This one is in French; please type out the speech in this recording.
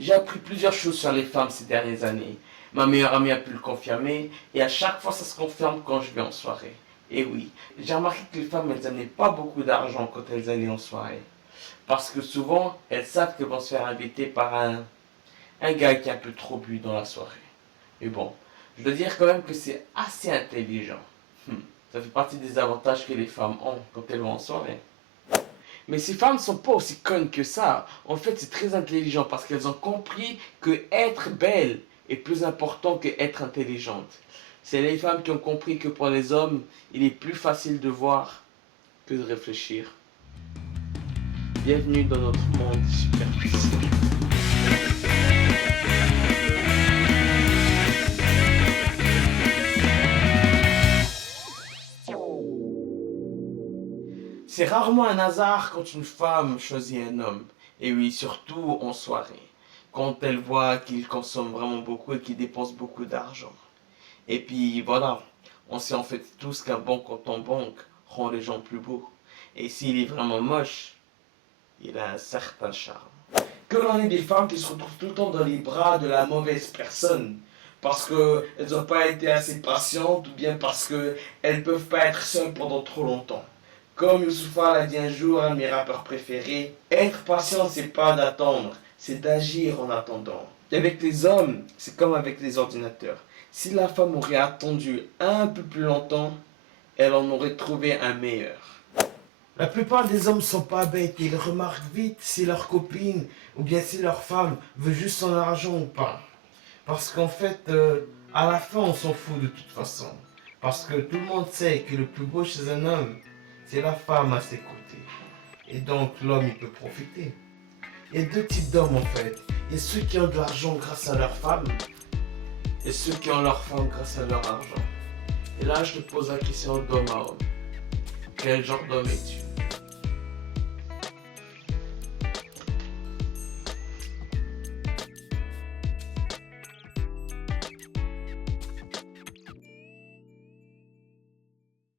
J'ai appris plusieurs choses sur les femmes ces dernières années. Ma meilleure amie a pu le confirmer et à chaque fois ça se confirme quand je vais en soirée. Et oui, j'ai remarqué que les femmes elles n'amenaient pas beaucoup d'argent quand elles allaient en soirée. Parce que souvent elles savent qu'elles vont se faire inviter par un gars qui a un peu trop bu dans la soirée. Mais bon, je dois dire quand même que c'est assez intelligent. Ça fait partie des avantages que les femmes ont quand elles vont en soirée. Mais ces femmes ne sont pas aussi connes que ça. En fait, c'est très intelligent parce qu'elles ont compris que être belle est plus important que être intelligente. C'est les femmes qui ont compris que pour les hommes, il est plus facile de voir que de réfléchir. Bienvenue dans notre monde superficiel. C'est rarement un hasard quand une femme choisit un homme. Et oui, surtout en soirée. Quand elle voit qu'il consomme vraiment beaucoup et qu'il dépense beaucoup d'argent. Et puis voilà, on sait en fait tous qu'un bon compte en banque rend les gens plus beaux. Et s'il est vraiment moche, il a un certain charme. Que l'on ait des femmes qui se retrouvent tout le temps dans les bras de la mauvaise personne. Parce qu'elles n'ont pas été assez patientes ou bien parce qu'elles ne peuvent pas être seules pendant trop longtemps. Comme Youssoupha l'a dit un jour, un de mes rappeurs préférés, être patient, c'est pas d'attendre, c'est d'agir en attendant. Et avec les hommes, c'est comme avec les ordinateurs. Si la femme aurait attendu un peu plus longtemps, elle en aurait trouvé un meilleur. La plupart des hommes sont pas bêtes, ils remarquent vite si leur copine ou bien si leur femme veut juste son argent ou pas. Parce qu'en fait, à la fin, on s'en fout de toute façon. Parce que tout le monde sait que le plus beau chez un homme, c'est la femme à ses côtés. Et donc l'homme, il peut profiter. Il y a deux types d'hommes en fait. Il y a ceux qui ont de l'argent grâce à leur femme et ceux qui ont leur femme grâce à leur argent. Et là, je te pose la question d'homme à homme. Quel genre d'homme es-tu?